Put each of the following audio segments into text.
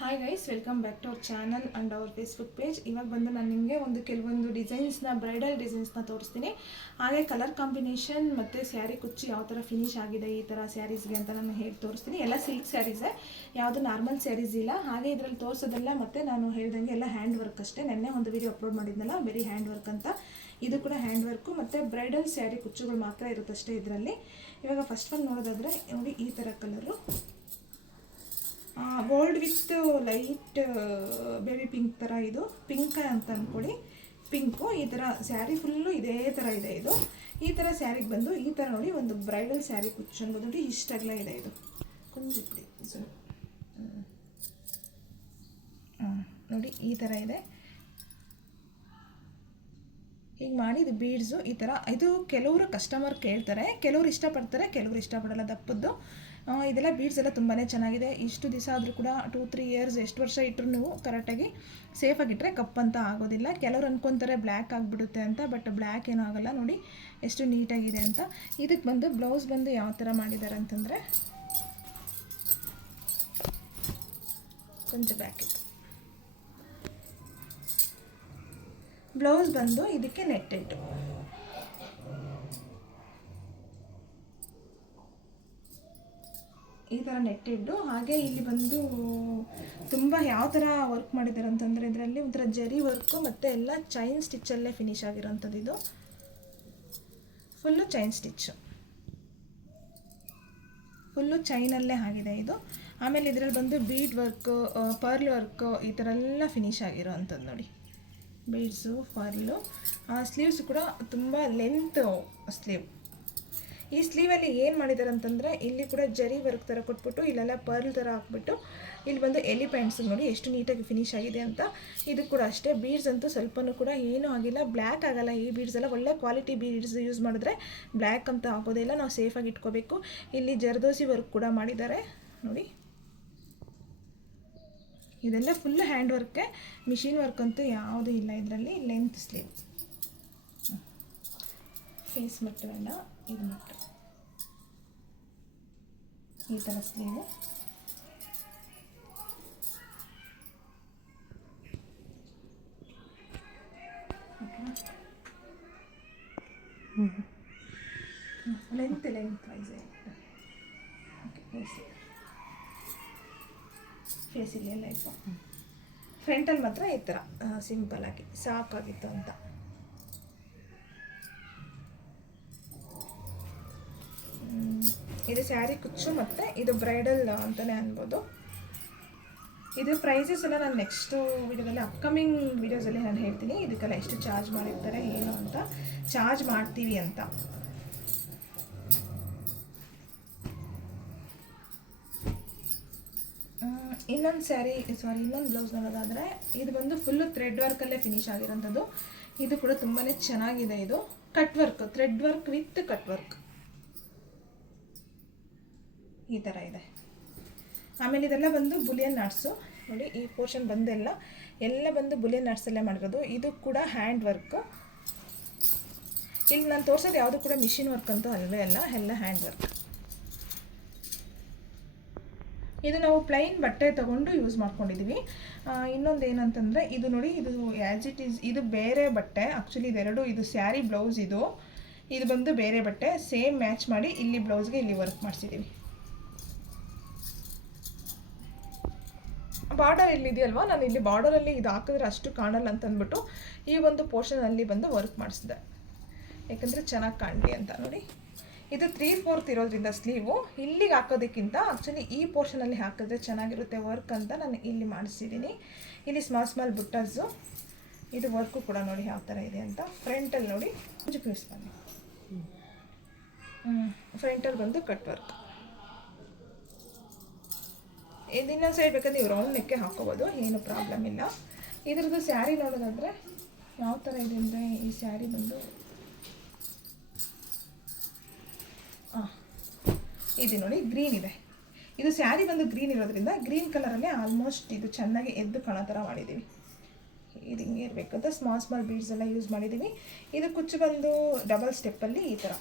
Hi guys, welcome back to our channel and our Facebook page. ಇವಾಗ ಬಂದು ನಾನು ನಿಮಗೆ ಕೆಲವೊಂದು ಬ್ರೈಡಲ್ ಡಿಸೈನ್ಸ್ನ ತೋರಿಸ್ತೀನಿ. ಹಾಗೆ ಕಲರ್ ಕಾಂಬಿನೇಷನ್ ಮತ್ತು ಸ್ಯಾರಿ ಕುಚ್ಚು ಯಾವ ಥರ ಫಿನಿಶ್ ಆಗಿದೆ ಈ ಥರ ಸ್ಯಾರೀಸ್ಗೆ ಅಂತ ನಾನು ಹೇಳಿ ತೋರಿಸ್ತೀನಿ. ಎಲ್ಲ ಸಿಲ್ಕ್ ಸ್ಯಾರೀಸೇ, ಯಾವುದು ನಾರ್ಮಲ್ ಸ್ಯಾರೀಸ್ ಇಲ್ಲ. ಹಾಗೆ ಇದರಲ್ಲಿ ತೋರಿಸೋದೆಲ್ಲ ಮತ್ತು ನಾನು ಹೇಳ್ದಂಗೆ ಎಲ್ಲ ಹ್ಯಾಂಡ್ ವರ್ಕ್ ಅಷ್ಟೇ. ನೆನ್ನೆ ಒಂದು ವಿಡಿಯೋ ಅಪ್ಲೋಡ್ ಮಾಡಿದ್ನಲ್ಲ, ಬರೀ ಹ್ಯಾಂಡ್ ವರ್ಕ್ ಅಂತ. ಇದು ಕೂಡ ಹ್ಯಾಂಡ್ ವರ್ಕು ಮತ್ತು ಬ್ರೈಡಲ್ ಸ್ಯಾರಿ ಕುಚ್ಚುಗಳು ಮಾತ್ರ ಇರುತ್ತಷ್ಟೇ ಇದರಲ್ಲಿ. ಇವಾಗ ಫಸ್ಟ್ ಒನ್ ನೋಡೋದಾದರೆ ನೋಡಿ, ಈ ಥರ colour gold with light baby pink ಥರ, ಇದು ಪಿಂಕ್ ಅಂತ ಅಂದ್ಕೊಳ್ಳಿ. ಪಿಂಕು ಈ ಥರ ಸ್ಯಾರಿ ಫುಲ್ಲು ಇದೇ ಥರ ಇದೆ. ಇದು ಈ ಥರ ಸ್ಯಾರಿಗೆ ಬಂದು ಈ ಥರ ನೋಡಿ, ಒಂದು ಬ್ರೈಡಲ್ ಸ್ಯಾರಿ ಕುಚ್ಚು ಅನ್ಬೋದು ನೋಡಿ, ಇಷ್ಟಾಗಲ ಇದೆ. ಇದು ಕುಂದಿಬಿಡಿ ನೋಡಿ, ಈ ಥರ ಇದೆ. ಹೀಗೆ ಮಾಡಿ ಇದು ಬೀಡ್ಸು ಈ ಥರ. ಇದು ಕೆಲವರು ಕಸ್ಟಮರ್ ಕೇಳ್ತಾರೆ, ಕೆಲವರು ಇಷ್ಟಪಡ್ತಾರೆ, ಕೆಲವರು ಇಷ್ಟಪಡಲ್ಲ ದಪ್ಪದ್ದು. ಇದೆಲ್ಲ ಬೀಡ್ಸ್ ಎಲ್ಲ ತುಂಬಾ ಚೆನ್ನಾಗಿದೆ. ಇಷ್ಟು ದಿವಸ ಆದರೂ ಕೂಡ 2-3 ಇಯರ್ಸ್ ಎಷ್ಟು ವರ್ಷ ಇಟ್ಟರು ನೀವು ಕರೆಕ್ಟಾಗಿ ಸೇಫಾಗಿಟ್ಟರೆ ಕಪ್ಪಂತ ಆಗೋದಿಲ್ಲ. ಕೆಲವರು ಅಂದ್ಕೊತಾರೆ ಬ್ಲ್ಯಾಕ್ ಆಗಿಬಿಡುತ್ತೆ ಅಂತ, ಬಟ್ ಬ್ಲ್ಯಾಕ್ ಏನೂ ಆಗೋಲ್ಲ. ನೋಡಿ ಎಷ್ಟು ನೀಟಾಗಿದೆ ಅಂತ. ಇದಕ್ಕೆ ಬಂದು ಬ್ಲೌಸ್ ಬಂದು ಯಾವ ಥರ ಮಾಡಿದ್ದಾರೆ ಅಂತಂದರೆ, ಕೊಂಚ ಬ್ಯಾಕ್ ಇತ್ತು. ಬ್ಲೌಸ್ ಬಂದು ಇದಕ್ಕೆ ನೆಟ್ಟೆಡ್, ಈ ಥರ ನೆಟ್ಟಿದ್ದು. ಹಾಗೆ ಇಲ್ಲಿ ಬಂದು ತುಂಬ ಯಾವ ಥರ ವರ್ಕ್ ಮಾಡಿದ್ದಾರೆ ಅಂತಂದರೆ, ಇದರಲ್ಲಿ ಒಂಥರ ಜರಿ ವರ್ಕು ಮತ್ತು ಎಲ್ಲ ಚೈನ್ ಸ್ಟಿಚ್ಚಲ್ಲೇ ಫಿನಿಶ್ ಆಗಿರೋಂಥದ್ದು. ಇದು ಫುಲ್ಲು ಚೈನ್ ಸ್ಟಿಚ್ಚು, ಫುಲ್ಲು ಚೈನಲ್ಲೇ ಆಗಿದೆ ಇದು. ಆಮೇಲೆ ಇದರಲ್ಲಿ ಬಂದು ಬೀಡ್ ವರ್ಕು, ಪರ್ಲ್ ವರ್ಕು ಈ ಥರ ಎಲ್ಲ ಫಿನಿಶ್ ಆಗಿರೋ ಅಂಥದ್ದು ನೋಡಿ. Beads, pearl. ಸ್ಲೀವ್ಸ್ ಕೂಡ ತುಂಬ ಲೆಂತ್ ಸ್ಲೀವ್. ಈ ಸ್ಲೀವಲ್ಲಿ ಏನು ಮಾಡಿದ್ದಾರೆ ಅಂತಂದರೆ, ಇಲ್ಲಿ ಕೂಡ ಜರಿ ವರ್ಕ್ ಥರ ಕೊಟ್ಬಿಟ್ಟು, ಇಲ್ಲೆಲ್ಲ ಪರ್ಲ್ ಥರ ಹಾಕ್ಬಿಟ್ಟು, ಇಲ್ಲಿ ಬಂದು ಎಲಿಫೆಂಟ್ಸ್ ನೋಡಿ ಎಷ್ಟು ನೀಟಾಗಿ ಫಿನಿಶ್ ಆಗಿದೆ ಅಂತ. ಇದು ಕೂಡ ಅಷ್ಟೇ. ಬೀಡ್ಸ್ ಅಂತೂ ಸ್ವಲ್ಪನೂ ಕೂಡ ಏನೂ ಆಗಿಲ್ಲ, ಬ್ಲ್ಯಾಕ್ ಆಗಲ್ಲ. ಈ ಬೀಡ್ಸ್ ಎಲ್ಲ ಒಳ್ಳೆ ಕ್ವಾಲಿಟಿ ಬೀಡ್ಸ್ ಯೂಸ್ ಮಾಡಿದ್ರೆ ಬ್ಲ್ಯಾಕ್ ಅಂತ ಆಗೋದಿಲ್ಲ. ನಾವು ಸೇಫಾಗಿ ಇಟ್ಕೋಬೇಕು. ಇಲ್ಲಿ ಜರ್ದೋಸಿ ವರ್ಕ್ ಕೂಡ ಮಾಡಿದ್ದಾರೆ ನೋಡಿ. ಇದೆಲ್ಲ ಫುಲ್ ಹ್ಯಾಂಡ್ ವರ್ಕೆ, ಮಿಷಿನ್ ವರ್ಕ್ ಅಂತೂ ಯಾವುದೂ ಇಲ್ಲ ಇದರಲ್ಲಿ. ಲೆಂತ್ ಸ್ಲೀವ್, ಫೇಸ್ ಮಟ್ಟವೆಲ್ಲ ಇದು ಮಟ್ಟ, ಈ ಥರ ಸ್ಲೀವು. ಲೆಂತ್ ವೈಸ್ ಫೇಸಿಗೆ ಎಲ್ಲ ಇತ್ತು. ಫ್ರಂಟಲ್ಲಿ ಮಾತ್ರ ಈ ಥರ ಸಿಂಪಲ್ಲಾಗಿ ಸಾಕಾಗಿತ್ತು ಅಂತ. ಇದು ಸ್ಯಾರಿ ಕುಚ್ಚು ಮತ್ತು ಇದು ಬ್ರೈಡಲ್ ಅಂತಲೇ ಅನ್ಬೋದು. ಇದು ಪ್ರೈಸಸ್ ಎಲ್ಲ ನಾನು ನೆಕ್ಸ್ಟು ವಿಡಿಯೋದಲ್ಲಿ, ಅಪ್ಕಮಿಂಗ್ ವಿಡಿಯೋಸಲ್ಲಿ ನಾನು ಹೇಳ್ತೀನಿ. ಇದಕ್ಕೆಲ್ಲ ಎಷ್ಟು ಚಾರ್ಜ್ ಮಾಡಿರ್ತಾರೆ ಏನು ಅಂತ, ಚಾರ್ಜ್ ಮಾಡ್ತೀವಿ ಅಂತ. ಇನ್ನೊಂದು ಬ್ಲೌಸ್ ನೋಡೋದಾದರೆ, ಇದು ಬಂದು ಫುಲ್ಲು ಥ್ರೆಡ್ ವರ್ಕಲ್ಲೇ ಫಿನಿಶ್ ಆಗಿರೋಂಥದ್ದು. ಇದು ಕೂಡ ತುಂಬಾ ಚೆನ್ನಾಗಿದೆ. ಇದು cut work, thread work with cut work ಈ ಥರ ಇದೆ. ಆಮೇಲೆ ಇದೆಲ್ಲ ಬಂದು ಬುಲಿಯನ್ ನಾಟ್ಸು ನೋಡಿ. ಈ ಪೋರ್ಷನ್ ಎಲ್ಲ ಬಂದು ಬುಲಿಯನ್ ನಾಟ್ಸಲ್ಲೇ ಮಾಡಿರೋದು. ಇದು ಕೂಡ ಹ್ಯಾಂಡ್ ವರ್ಕ್. ಇಲ್ಲಿ ನಾನು ತೋರಿಸೋದು ಯಾವುದು ಕೂಡ ಮಿಷಿನ್ ವರ್ಕ್ ಅಂತೂ ಅಲ್ವೇ ಅಲ್ಲ, ಎಲ್ಲ ಹ್ಯಾಂಡ್ ವರ್ಕ್. ಇದು ನಾವು ಪ್ಲೈನ್ ಬಟ್ಟೆ ತೊಗೊಂಡು ಯೂಸ್ ಮಾಡ್ಕೊಂಡಿದ್ದೀವಿ. ಇನ್ನೊಂದು ಏನಂತಂದರೆ, ಇದು ನೋಡಿ, ಇದು ಆ್ಯಸ್ ಇಟ್ ಈಸ್, ಇದು ಬೇರೆ ಬಟ್ಟೆ ಆ್ಯಕ್ಚುಲಿ. ಇದೆರಡು, ಇದು ಸ್ಯಾರಿ ಬ್ಲೌಸ್, ಇದು ಬಂದು ಬೇರೆ ಬಟ್ಟೆ. ಸೇಮ್ ಮ್ಯಾಚ್ ಮಾಡಿ ಇಲ್ಲಿ ಬ್ಲೌಸ್ಗೆ ಇಲ್ಲಿ ವರ್ಕ್ ಮಾಡಿಸಿದ್ದೀವಿ. ಬಾರ್ಡರ್ ಇಲ್ಲಿದೆಯಲ್ವಾ, ನಾನು ಇಲ್ಲಿ ಬಾರ್ಡರಲ್ಲಿ ಇದು ಹಾಕಿದ್ರೆ ಅಷ್ಟು ಕಾಣಲ್ಲ ಅಂತ ಅಂದ್ಬಿಟ್ಟು ಈ ಒಂದು ಪೋರ್ಷನಲ್ಲಿ ಬಂದು ವರ್ಕ್ ಮಾಡಿಸಿದೆ, ಯಾಕಂದರೆ ಚೆನ್ನಾಗಿ ಕಾಣಲಿ ಅಂತ ನೋಡಿ. ಇದು 3/4 ಇರೋದ್ರಿಂದ ಸ್ಲೀವು ಇಲ್ಲಿಗೆ ಹಾಕೋದಕ್ಕಿಂತ ಆ್ಯಕ್ಚುಲಿ ಈ ಪೋರ್ಷನಲ್ಲಿ ಹಾಕಿದ್ರೆ ಚೆನ್ನಾಗಿರುತ್ತೆ ವರ್ಕ್ ಅಂತ ನಾನು ಇಲ್ಲಿ ಮಾಡಿಸಿದ್ದೀನಿ. ಇಲ್ಲಿ ಸ್ಮಾಲ್ ಬುಟ್ಟರ್ಸು. ಇದು ವರ್ಕು ಕೂಡ ನೋಡಿ ಯಾವ ಥರ ಇದೆ ಅಂತ. ಫ್ರಂಟಲ್ಲಿ ನೋಡಿ ಪೀಸ್ ಬನ್ನಿ, ಫ್ರಂಟಲ್ಲಿ ಬಂದು ಕಟ್ ವರ್ಕ್. ಇನ್ನೊಂದು ಸೈಡ್ ಬೇಕಾದ್ರೆ ನೀವು ರೌಂಡ್ ನೆಕ್ಕೆ ಹಾಕೋಬೋದು, ಏನು ಪ್ರಾಬ್ಲಮ್ ಇಲ್ಲ. ಇದ್ರದ್ದು ಸ್ಯಾರಿ ನೋಡೋದಾದರೆ ಯಾವ ಥರ ಇದೆ ಅಂದರೆ, ಈ ಸ್ಯಾರಿ ಬಂದು ಇದು ನೋಡಿ ಗ್ರೀನ್ ಇದೆ. ಇದು ಸ್ಯಾರಿ ಬಂದು ಗ್ರೀನ್ ಇರೋದ್ರಿಂದ ಗ್ರೀನ್ ಕಲರಲ್ಲೇ ಆಲ್ಮೋಸ್ಟ್ ಇದು ಚೆನ್ನಾಗಿ ಎದ್ದು ಕಾಣೋ ಥರ ಮಾಡಿದ್ದೀವಿ. ಇದು ಹಿಂಗೆ ಇರಬೇಕು ಅಂತ ಸ್ಮಾಲ್ ಬೀಡ್ಸ್ ಎಲ್ಲ ಯೂಸ್ ಮಾಡಿದ್ದೀವಿ. ಇದು ಕುಚ್ಚು ಬಂದು ಡಬಲ್ ಸ್ಟೆಪ್ಪಲ್ಲಿ ಈ ಥರ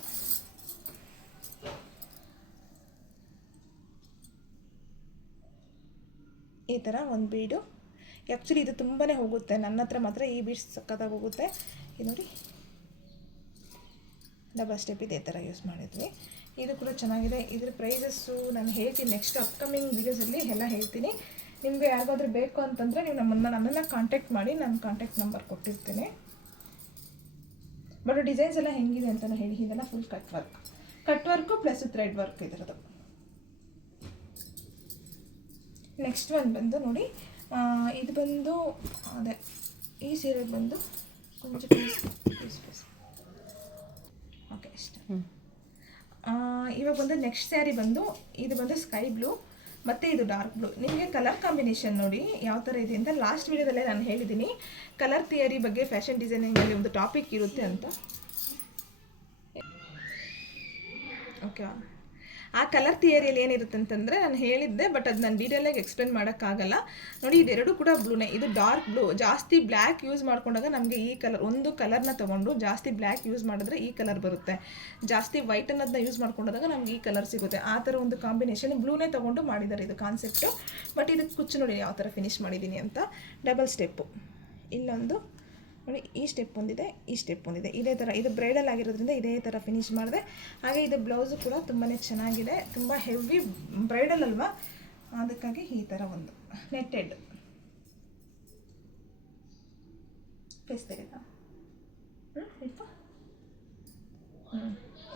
ಈ ಥರ ಒಂದು ಬೀಡು. ಆ್ಯಕ್ಚುಲಿ ಇದು ತುಂಬಾ ಹೋಗುತ್ತೆ, ನನ್ನ ಹತ್ರ ಮಾತ್ರ ಈ ಬೀಡ್ಸ್ ಸಕ್ಕತ್ತಾಗಿ ಹೋಗುತ್ತೆ. ಇದು ನೋಡಿ ಡಬಲ್ ಸ್ಟೆಪ್ ಇದೇ ಥರ ಯೂಸ್ ಮಾಡಿದ್ವಿ. ಇದು ಕೂಡ ಚೆನ್ನಾಗಿದೆ. ಇದ್ರ ಪ್ರೈಸಸ್ಸು ನಾನು ಹೇಳ್ತೀನಿ, ನೆಕ್ಸ್ಟ್ ಅಪ್ಕಮಿಂಗ್ ವೀಡಿಯೋಸಲ್ಲಿ ಎಲ್ಲ ಹೇಳ್ತೀನಿ. ನಿಮಗೆ ಯಾರಿಗಾದ್ರೂ ಬೇಕು ಅಂತಂದರೆ ನೀವು ನನ್ನನ್ನು ಕಾಂಟ್ಯಾಕ್ಟ್ ಮಾಡಿ, ನಾನು ಕಾಂಟ್ಯಾಕ್ಟ್ ನಂಬರ್ ಕೊಟ್ಟಿರ್ತೀನಿ. ಬಟ್ ಡಿಸೈನ್ಸ್ ಎಲ್ಲ ಹೆಂಗಿದೆ ಅಂತಲೂ ಹೇಳಿ. ಇದೆಲ್ಲ full cut work plus thread work ಇದರದು. ನೆಕ್ಸ್ಟ್ ಒಂದು ಬಂದು ನೋಡಿ, ಇದು ಬಂದು ಅದೇ ಈ ಸೀರೆ ಬಂದು ಕೊಂಚ ಪೀಸ್ ಓಕೆ ಇಷ್ಟ. ಇವಾಗ ಬಂದು ನೆಕ್ಸ್ಟ್ ಸ್ಯಾರಿ ಬಂದು ಇದು ಬಂದು ಸ್ಕೈ ಬ್ಲೂ ಮತ್ತು ಇದು ಡಾರ್ಕ್ ಬ್ಲೂ. ನಿಮಗೆ ಕಲರ್ ಕಾಂಬಿನೇಷನ್ ನೋಡಿ ಯಾವ ಥರ ಇದೆ ಅಂತ ಲಾಸ್ಟ್ ವೀಡಿಯೋದಲ್ಲೇ ನಾನು ಹೇಳಿದ್ದೀನಿ. ಕಲರ್ ಥಿಯರಿ ಬಗ್ಗೆ ಫ್ಯಾಷನ್ ಡಿಸೈನಿಂಗಲ್ಲಿ ಒಂದು ಟಾಪಿಕ್ ಇರುತ್ತೆ ಅಂತ. ಓಕೆ, ಆ ಕಲರ್ ಥಿಯರಿಯಲ್ಲಿ ಏನಿರುತ್ತೆ ಅಂತಂದರೆ ನಾನು ಹೇಳಿದ್ದೆ, ಬಟ್ ಅದು ನಾನು ಡೀಟೇಲಾಗಿ ಎಕ್ಸ್ಪ್ಲೇನ್ ಮಾಡೋಕ್ಕಾಗಲ್ಲ. ನೋಡಿ ಇದೆರಡು ಕೂಡ ಬ್ಲೂನೇ. ಇದು ಡಾರ್ಕ್ ಬ್ಲೂ. ಜಾಸ್ತಿ ಬ್ಲ್ಯಾಕ್ ಯೂಸ್ ಮಾಡ್ಕೊಂಡಾಗ ನಮಗೆ ಈ ಕಲರ್, ಒಂದು ಕಲರ್ನ ತೊಗೊಂಡು ಜಾಸ್ತಿ ಬ್ಲ್ಯಾಕ್ ಯೂಸ್ ಮಾಡಿದ್ರೆ ಈ ಕಲರ್ ಬರುತ್ತೆ, ಜಾಸ್ತಿ ವೈಟ್ ಅನ್ನೋದನ್ನ ಯೂಸ್ ಮಾಡ್ಕೊಂಡಾಗ ನಮ್ಗೆ ಈ ಕಲರ್ ಸಿಗುತ್ತೆ. ಆ ಥರ ಒಂದು ಕಾಂಬಿನೇಷನ್ ಬ್ಲೂನೇ ತೊಗೊಂಡು ಮಾಡಿದ್ದಾರೆ ಇದು ಕಾನ್ಸೆಪ್ಟು. ಬಟ್ ಇದಕ್ಕೆ ಕುಚ್ಚು ನೋಡಿ ಯಾವ ಥರ ಫಿನಿಶ್ ಮಾಡಿದ್ದೀನಿ ಅಂತ. ಡಬಲ್ ಸ್ಟೆಪ್ಪು, ಇಲ್ಲೊಂದು ನೋಡಿ ಈ ಸ್ಟೆಪ್ ಒಂದಿದೆ, ಈ ಸ್ಟೆಪ್ ಒಂದಿದೆ. ಇದೇ ಥರ ಇದು ಬ್ರೈಡಲ್ ಆಗಿರೋದ್ರಿಂದ ಇದೇ ಥರ ಫಿನಿಶ್ ಮಾಡಿದೆ. ಹಾಗೆ ಇದು ಬ್ಲೌಸು ಕೂಡ ತುಂಬಾ ಚೆನ್ನಾಗಿದೆ, ತುಂಬ ಹೆವಿ ಬ್ರೈಡಲ್ ಅಲ್ವಾ, ಅದಕ್ಕಾಗಿ ಈ ಥರ ಒಂದು ನೆಟ್ಟೆಡ್ ಫೇಸ್ ತೆಗೆದ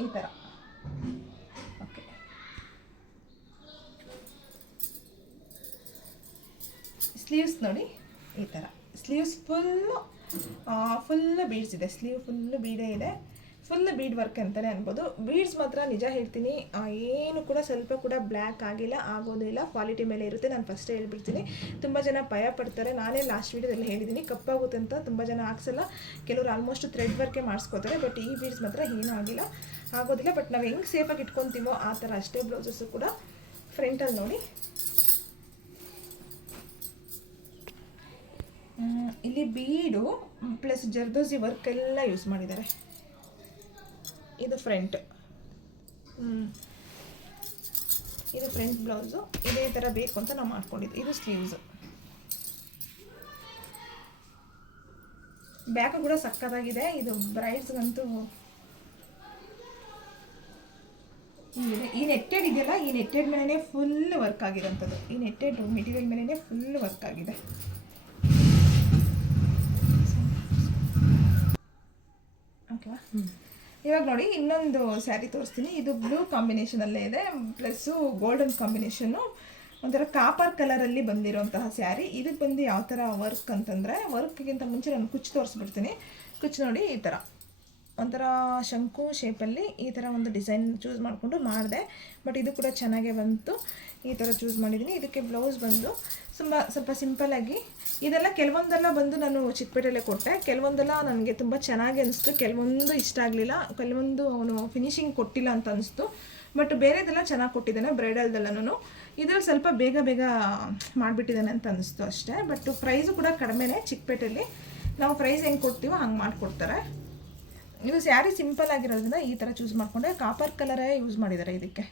ಈ ಥರ. ಓಕೆ, ಸ್ಲೀವ್ಸ್ ನೋಡಿ ಈ ಥರ. ಸ್ಲೀವ್ಸ್ ಫುಲ್ ಬೀಡ್ಸ್ ಇದೆ, ಸ್ಲೀವ್ ಫುಲ್ಲು ಬೀಡೇ ಇದೆ, ಫುಲ್ ಬೀಡ್ ವರ್ಕ್ ಅಂತಲೇ ಅನ್ಬೋದು. ಬೀಡ್ಸ್ ಮಾತ್ರ ನಿಜ ಹೇಳ್ತೀನಿ, ಏನು ಕೂಡ ಸ್ವಲ್ಪ ಕೂಡ ಬ್ಲ್ಯಾಕ್ ಆಗಿಲ್ಲ, ಆಗೋದಿಲ್ಲ, ಕ್ವಾಲಿಟಿ ಮೇಲೆ ಇರುತ್ತೆ. ನಾನು ಫಸ್ಟೇ ಹೇಳ್ಬಿಡ್ತೀನಿ. ತುಂಬ ಜನ ಭಯ ಪಡ್ತಾರೆ, ನಾನೇ ಲಾಸ್ಟ್ ವೀಡಿಯೋದಲ್ಲಿ ಹೇಳಿದ್ದೀನಿ ಕಪ್ಪಾಗುತ್ತೆ ಅಂತ. ತುಂಬ ಜನ ಹಾಕ್ಸಲ್ಲ, ಕೆಲವರು ಆಲ್ಮೋಸ್ಟ್ ಥ್ರೆಡ್ ವರ್ಕೇ ಮಾಡಿಸ್ಕೋತಾರೆ. ಬಟ್ ಈ ಬೀಡ್ಸ್ ಮಾತ್ರ ಏನೂ ಆಗಿಲ್ಲ, ಆಗೋದಿಲ್ಲ. ಬಟ್ ನಾವು ಹೆಂಗೆ ಸೇಫಾಗಿ ಇಟ್ಕೊತೀವೋ ಆ ಥರ ಅಷ್ಟೇ. ಬ್ಲೌಸಸ್ಸು ಕೂಡ ಫ್ರಂಟಲ್ಲಿ ನೋಡಿ ಇಲ್ಲಿ ಬೀಡು ಪ್ಲಸ್ ಜರ್ದೋಸಿ ವರ್ಕ್ ಎಲ್ಲ ಯೂಸ್ ಮಾಡಿದ್ದಾರೆ. ಇದು ಫ್ರಂಟ್, ಇದು ಫ್ರಂಟ್ ಬ್ಲೌಸು. ಇದೇ ಥರ ಬೇಕು ಅಂತ ನಾವು ಮಾಡ್ಕೊಂಡಿದ್ದು. ಇದು ಸ್ಲೀವ್ಸು. ಬ್ಯಾಕು ಕೂಡ ಸಕ್ಕತ್ತಾಗಿದೆ. ಇದು ಬ್ರೈಡ್ಸ್ಗಂತೂ ಈ ನೆಟ್ಟೆಡ್ ಇದೆಯಲ್ಲ, ಈ ನೆಟ್ಟೆಡ್ ಮೇಲೇ ಫುಲ್ ವರ್ಕ್ ಆಗಿರೋಂಥದ್ದು. ಈ ನೆಟ್ಟೆಡ್ ಮೆಟೀರಿಯಲ್ ಮೇಲೇ ಫುಲ್ ವರ್ಕ್ ಆಗಿದೆ. ಓಕೆವಾ, ಇವಾಗ ನೋಡಿ ಇನ್ನೊಂದು ಸ್ಯಾರಿ ತೋರಿಸ್ತೀನಿ. ಇದು ಬ್ಲೂ ಕಾಂಬಿನೇಷನಲ್ಲೇ ಇದೆ, ಪ್ಲಸ್ಸು ಗೋಲ್ಡನ್ ಕಾಂಬಿನೇಷನ್ನು, ಒಂಥರ ಕಾಪರ್ ಕಲರಲ್ಲಿ ಬಂದಿರೋಂತಹ ಸ್ಯಾರಿ. ಇದಕ್ಕೆ ಬಂದು ಯಾವ ಥರ ವರ್ಕ್ ಅಂತಂದರೆ, ವರ್ಕ್ಗಿಂತ ಮುಂಚೆ ನಾನು ಕುಚ್ಚು ತೋರಿಸ್ಬಿಡ್ತೀನಿ. ಕುಚ್ಚು ನೋಡಿ ಈ ಥರ ಒಂಥರ ಶಂಕು ಶೇಪಲ್ಲಿ ಈ ಥರ ಒಂದು ಡಿಸೈನ್ ಚೂಸ್ ಮಾಡಿಕೊಂಡು ಮಾಡಿದೆ. ಬಟ್ ಇದು ಕೂಡ ಚೆನ್ನಾಗೇ ಬಂತು, ಈ ಥರ ಚೂಸ್ ಮಾಡಿದ್ದೀನಿ. ಇದಕ್ಕೆ ಬ್ಲೌಸ್ ಬಂದು ಸ್ವಲ್ಪ ಸಿಂಪಲ್ಲಾಗಿ. ಇದೆಲ್ಲ ಕೆಲವೊಂದೆಲ್ಲ ಬಂದು ನಾನು ಚಿಕ್ಕಪೇಟೆಯಲ್ಲೇ ಕೊಟ್ಟೆ, ಕೆಲವೊಂದೆಲ್ಲ ನನಗೆ ತುಂಬ ಚೆನ್ನಾಗಿ ಅನಿಸ್ತು, ಕೆಲವೊಂದು ಇಷ್ಟ ಆಗಲಿಲ್ಲ, ಕೆಲವೊಂದು ಅವನು ಫಿನಿಶಿಂಗ್ ಕೊಟ್ಟಿಲ್ಲ ಅಂತ ಅನಿಸ್ತು. ಬಟ್ ಬೇರೆದೆಲ್ಲ ಚೆನ್ನಾಗಿ ಕೊಟ್ಟಿದ್ದಾನೆ, ಬ್ರೈಡಲ್ದೆಲ್ಲನೂ. ಇದರಲ್ಲಿ ಸ್ವಲ್ಪ ಬೇಗ ಮಾಡಿಬಿಟ್ಟಿದ್ದಾನೆ ಅಂತ ಅನಿಸ್ತು ಅಷ್ಟೇ. ಬಟ್ ಪ್ರೈಸು ಕೂಡ ಕಡಿಮೆನೇ. ಚಿಕ್ಕಪೇಟೆಯಲ್ಲಿ ನಾವು ಪ್ರೈಸ್ ಹೆಂಗೆ ಕೊಡ್ತೀವೋ ಹಂಗೆ ಮಾಡಿಕೊಡ್ತಾರೆ. ಇದು ಸ್ಯಾರಿ ಸಿಂಪಲ್ ಆಗಿರೋದ್ರಿಂದ ಈ ಥರ ಚೂಸ್ ಮಾಡಿಕೊಂಡೆ. ಕಾಪರ್ ಕಲರೇ ಯೂಸ್ ಮಾಡಿದ್ದಾರೆ ಇದಕ್ಕೆ.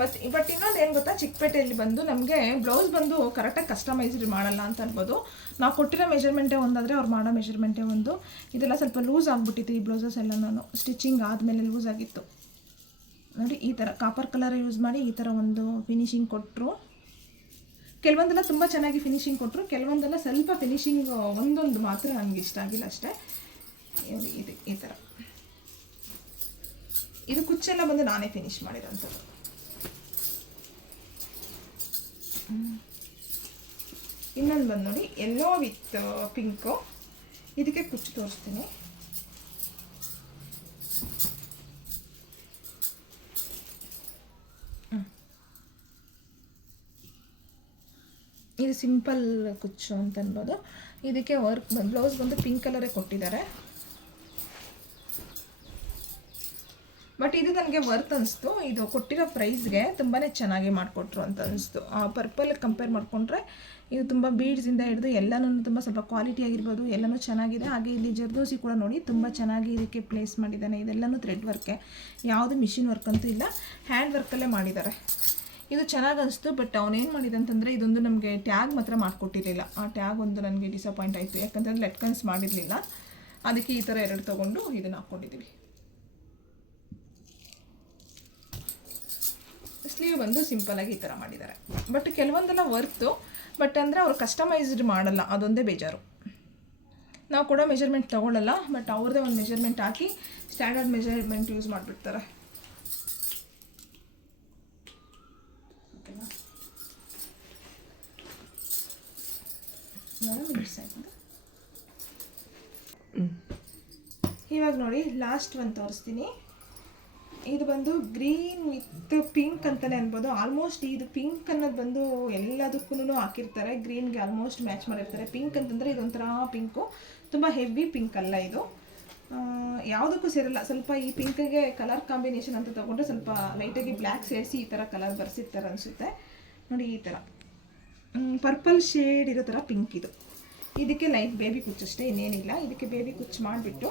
ಬಟ್ ಇನ್ನೊಂದು ಏನು ಗೊತ್ತಾ, ಚಿಕ್ಕಪೇಟೆಯಲ್ಲಿ ಬಂದು ನಮಗೆ ಬ್ಲೌಸ್ ಬಂದು ಕರೆಕ್ಟಾಗಿ ಕಸ್ಟಮೈಸ್ಡ್ ಮಾಡಲ್ಲ ಅಂತ ಅನ್ಬೋದು. ನಾವು ಕೊಟ್ಟಿರೋ ಮೆಜರ್ಮೆಂಟೇ ಒಂದಾದರೆ ಅವ್ರು ಮಾಡೋ ಮೆಜರ್ಮೆಂಟೇ ಒಂದು. ಇದೆಲ್ಲ ಸ್ವಲ್ಪ ಲೂಸ್ ಆಗಿಬಿಟ್ಟಿತ್ತು ಈ ಬ್ಲೌಸಸ್ ಎಲ್ಲ. ನಾನು ಸ್ಟಿಚಿಂಗ್ ಆದಮೇಲೆ ಲೂಸ್ ಆಗಿತ್ತು ನೋಡಿ. ಈ ಥರ ಕಾಪರ್ ಕಲರ್ ಯೂಸ್ ಮಾಡಿ ಈ ಥರ ಒಂದು ಫಿನಿಶಿಂಗ್ ಕೊಟ್ಟರು. ಕೆಲವೊಂದೆಲ್ಲ ತುಂಬ ಚೆನ್ನಾಗಿ ಫಿನಿಶಿಂಗ್ ಕೊಟ್ಟರು, ಕೆಲವೊಂದೆಲ್ಲ ಸ್ವಲ್ಪ ಫಿನಿಶಿಂಗ್ ಒಂದೊಂದು ಮಾತ್ರ ನನಗೆ ಇಷ್ಟ ಆಗಿಲ್ಲ ಅಷ್ಟೇ. ಇದು ಈ ಥರ. ಇದು ಕುಚ್ಚೆಲ್ಲ ಬಂದು ನಾನೇ ಫಿನಿಶ್ ಮಾಡಿರೋಂಥದ್ದು. ಇನ್ನೊಂದು ಬಂದು ನೋಡಿ ಯೆಲ್ಲೋ ವಿತ್ ಪಿಂಕು. ಇದಕ್ಕೆ ಕುಚ್ಚು ತೋರಿಸ್ತೀನಿ. ಇದು ಸಿಂಪಲ್ ಕುಚ್ಚು ಅಂತ ಅನ್ಬೋದು. ಇದಕ್ಕೆ ವರ್ಕ್ ಬ್ಲೌಸ್ ಬಂದು ಪಿಂಕ್ ಕಲರೇ ಕೊಟ್ಟಿದ್ದಾರೆ. ಬಟ್ ಇದು ನನಗೆ ವರ್ತ್ ಅನಿಸ್ತು. ಇದು ಕೊಟ್ಟಿರೋ ಪ್ರೈಸ್ಗೆ ತುಂಬಾ ಚೆನ್ನಾಗಿ ಮಾಡಿಕೊಟ್ರು ಅಂತ ಅನಿಸ್ತು. ಆ ಪರ್ಪಲ್ ಕಂಪೇರ್ ಮಾಡಿಕೊಂಡ್ರೆ ಇದು ತುಂಬ ಬೀಡ್ಸಿಂದ ಹಿಡಿದು ಎಲ್ಲನೂ ತುಂಬ ಸ್ವಲ್ಪ ಕ್ವಾಲಿಟಿ ಆಗಿರ್ಬೋದು, ಎಲ್ಲನೂ ಚೆನ್ನಾಗಿದೆ. ಹಾಗೆ ಇಲ್ಲಿ ಜರ್ದೋಸಿ ಕೂಡ ನೋಡಿ ತುಂಬ ಚೆನ್ನಾಗಿ ಇದಕ್ಕೆ ಪ್ಲೇಸ್ ಮಾಡಿದ್ದಾನೆ. ಇದೆಲ್ಲನೂ ಥ್ರೆಡ್ ವರ್ಕೆ, ಯಾವುದು ಮಿಷಿನ್ ವರ್ಕ್ ಅಂತೂ ಇಲ್ಲ, ಹ್ಯಾಂಡ್ ವರ್ಕಲ್ಲೇ ಮಾಡಿದ್ದಾರೆ. ಇದು ಚೆನ್ನಾಗಿ ಅನಿಸ್ತು. ಬಟ್ ಅವನೇನು ಮಾಡಿದೆ ಅಂತಂದರೆ ಇದೊಂದು ನಮಗೆ ಟ್ಯಾಗ್ ಮಾತ್ರ ಮಾಡಿಕೊಟ್ಟಿರಲಿಲ್ಲ. ಆ ಟ್ಯಾಗ್ ಒಂದು ನನಗೆ ಡಿಸಪಾಯಿಂಟ್ ಆಯಿತು, ಯಾಕಂತಂದರೆ ಲಟ್ಕನ್ಸ್ ಮಾಡಿರಲಿಲ್ಲ. ಅದಕ್ಕೆ ಈ ಥರ 2 ತೊಗೊಂಡು ಇದನ್ನು ಹಾಕ್ಕೊಂಡಿದ್ದೀವಿ. ಸ್ಲೀವ್ ಬಂದು ಸಿಂಪಲಾಗಿ ಈ ಥರ ಮಾಡಿದ್ದಾರೆ. ಬಟ್ ಕೆಲವೊಂದೆಲ್ಲ ವರ್ತು, ಬಟ್ ಅಂದರೆ ಅವ್ರು ಕಸ್ಟಮೈಸ್ಡ್ ಮಾಡಲ್ಲ, ಅದೊಂದೇ ಬೇಜಾರು. ನಾವು ಕೊಡೋ ಮೆಜರ್ಮೆಂಟ್ ತೊಗೊಳ್ಳಲ್ಲ, ಬಟ್ ಅವ್ರದ್ದೇ ಒಂದು ಮೆಜರ್ಮೆಂಟ್ ಹಾಕಿ ಸ್ಟ್ಯಾಂಡರ್ಡ್ ಮೆಜರ್ಮೆಂಟ್ ಯೂಸ್ ಮಾಡಿಬಿಡ್ತಾರೆ. ಇವಾಗ ನೋಡಿ ಲಾಸ್ಟ್ ಒಂದು ತೋರಿಸ್ತೀನಿ. ಇದು ಬಂದು ಗ್ರೀನ್ ವಿತ್ ಪಿಂಕ್ ಅಂತಲೇ ಅನ್ಬೋದು. ಆಲ್ಮೋಸ್ಟ್ ಇದು ಪಿಂಕ್ ಅನ್ನೋದು ಬಂದು ಎಲ್ಲದಕ್ಕೂ ಹಾಕಿರ್ತಾರೆ, ಗ್ರೀನ್ಗೆ ಆಲ್ಮೋಸ್ಟ್ ಮ್ಯಾಚ್ ಮಾಡಿರ್ತಾರೆ. ಪಿಂಕ್ ಅಂತಂದರೆ ಇದೊಂಥರ ಪಿಂಕು, ತುಂಬ ಹೆವಿ ಪಿಂಕ್ ಅಲ್ಲ ಇದು, ಯಾವುದಕ್ಕೂ ಸೇರಲ್ಲ. ಸ್ವಲ್ಪ ಈ ಪಿಂಕಿಗೆ ಕಲರ್ ಕಾಂಬಿನೇಷನ್ ಅಂತ ತೊಗೊಂಡ್ರೆ ಸ್ವಲ್ಪ ಲೈಟಾಗಿ ಬ್ಲ್ಯಾಕ್ ಸೇರಿಸಿ ಈ ಥರ ಕಲರ್ ಬರ್ಸಿರ್ತಾರೆ ಅನಿಸುತ್ತೆ ನೋಡಿ. ಈ ಥರ ಪರ್ಪಲ್ ಶೇಡ್ ಇರೋ ಥರ ಪಿಂಕ್ ಇದು. ಇದಕ್ಕೆ ಲೈಟ್ ಬೇಬಿ ಕುಚ್ಚಷ್ಟೇ, ಇನ್ನೇನಿಲ್ಲ. ಇದಕ್ಕೆ ಬೇಬಿ ಕುಚ್ಚು ಮಾಡಿಬಿಟ್ಟು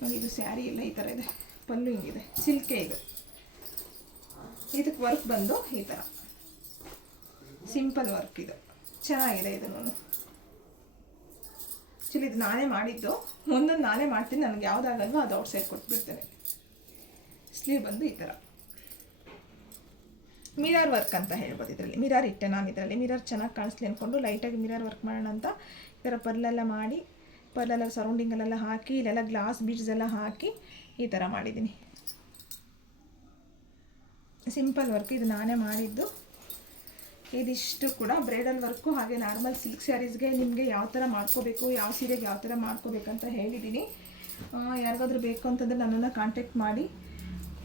ನೋಡಿ, ಇದು ಸ್ಯಾರಿ ಎಲ್ಲ ಈ ಥರ ಇದೆ, ಪಲ್ಲು ಹಿಂಗಿದೆ, ಸಿಲ್ಕೆ ಇದು. ಇದಕ್ಕೆ ವರ್ಕ್ ಬಂದು ಈ ಥರ ಸಿಂಪಲ್ ವರ್ಕ್, ಇದು ಚೆನ್ನಾಗಿದೆ. ಇದನ್ನು ಆ್ಯಕ್ಚುಲಿ ಇದು ನಾನೇ ಮಾಡಿದ್ದು, ಒಂದೊಂದು ನಾನೇ ಮಾಡ್ತೀನಿ, ನನಗೆ ಯಾವುದಾಗಲ್ವೋ ಅದು ಔಟ್ ಸೈಡ್ ಕೊಟ್ಬಿಡ್ತೇನೆ. ಸ್ಲೀವ್ ಬಂದು ಈ ಥರ ಮಿರರ್ ವರ್ಕ್ ಅಂತ ಹೇಳ್ಬೋದು. ಇದರಲ್ಲಿ ಮಿರರ್ ಇಟ್ಟೆ ನಾನು, ಇದರಲ್ಲಿ ಮಿರರ್ ಚೆನ್ನಾಗಿ ಕಾಣಿಸ್ಲಿ ಅಂದ್ಕೊಂಡು ಲೈಟಾಗಿ ಮಿರರ್ ವರ್ಕ್ ಮಾಡೋಣ ಅಂತ ಈ ಥರ ಪರ್ಲೆಲ್ಲ ಮಾಡಿ, ಪರ್ಲೆಲ್ಲ ಸರೌಂಡಿಂಗಲ್ಲೆಲ್ಲ ಹಾಕಿ, ಇಲ್ಲೆಲ್ಲ ಗ್ಲಾಸ್ ಬೀಡ್ಸ್ ಎಲ್ಲ ಹಾಕಿ ಈ ಥರ ಮಾಡಿದ್ದೀನಿ. ಸಿಂಪಲ್ ವರ್ಕ್, ಇದು ನಾನೇ ಮಾಡಿದ್ದು. ಇದಿಷ್ಟು ಕೂಡ ಬ್ರೈಡಲ್ ವರ್ಕು, ಹಾಗೆ ನಾರ್ಮಲ್ ಸಿಲ್ಕ್ ಸ್ಯಾರೀಸ್ಗೆ ನಿಮಗೆ ಯಾವ ಥರ ಮಾಡ್ಕೋಬೇಕು, ಯಾವ ಸೀರೆಗೆ ಯಾವ ಥರ ಮಾಡ್ಕೋಬೇಕಂತ ಹೇಳಿದ್ದೀನಿ. ಯಾರಿಗಾದ್ರೂ ಬೇಕು ಅಂತಂದರೆ ನನ್ನನ್ನು ಕಾಂಟ್ಯಾಕ್ಟ್ ಮಾಡಿ.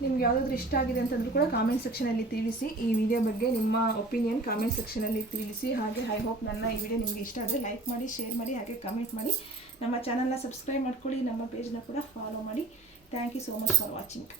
ನಿಮ್ಗೆ ಯಾವುದಾದ್ರೂ ಇಷ್ಟ ಆಗಿದೆ ಅಂತಂದ್ರೂ ಕೂಡ ಕಾಮೆಂಟ್ ಸೆಕ್ಷನಲ್ಲಿ ತಿಳಿಸಿ. ಈ ವಿಡಿಯೋ ಬಗ್ಗೆ ನಿಮ್ಮ ಒಪಿನಿಯನ್ ಕಾಮೆಂಟ್ ಸೆಕ್ಷನಲ್ಲಿ ತಿಳಿಸಿ. ಹಾಗೆ ಐ ಹೋಪ್ ನನ್ನ ಈ ವಿಡಿಯೋ ನಿಮಗೆ ಇಷ್ಟ ಆದರೆ ಲೈಕ್ ಮಾಡಿ, ಶೇರ್ ಮಾಡಿ, ಹಾಗೆ ಕಮೆಂಟ್ ಮಾಡಿ. ನಮ್ಮ ಚಾನಲ್ನ ಸಬ್ಸ್ಕ್ರೈಬ್ ಮಾಡ್ಕೊಳ್ಳಿ, ನಮ್ಮ ಪೇಜ್ನ ಕೂಡ ಫಾಲೋ ಮಾಡಿ. Thank you so much for watching.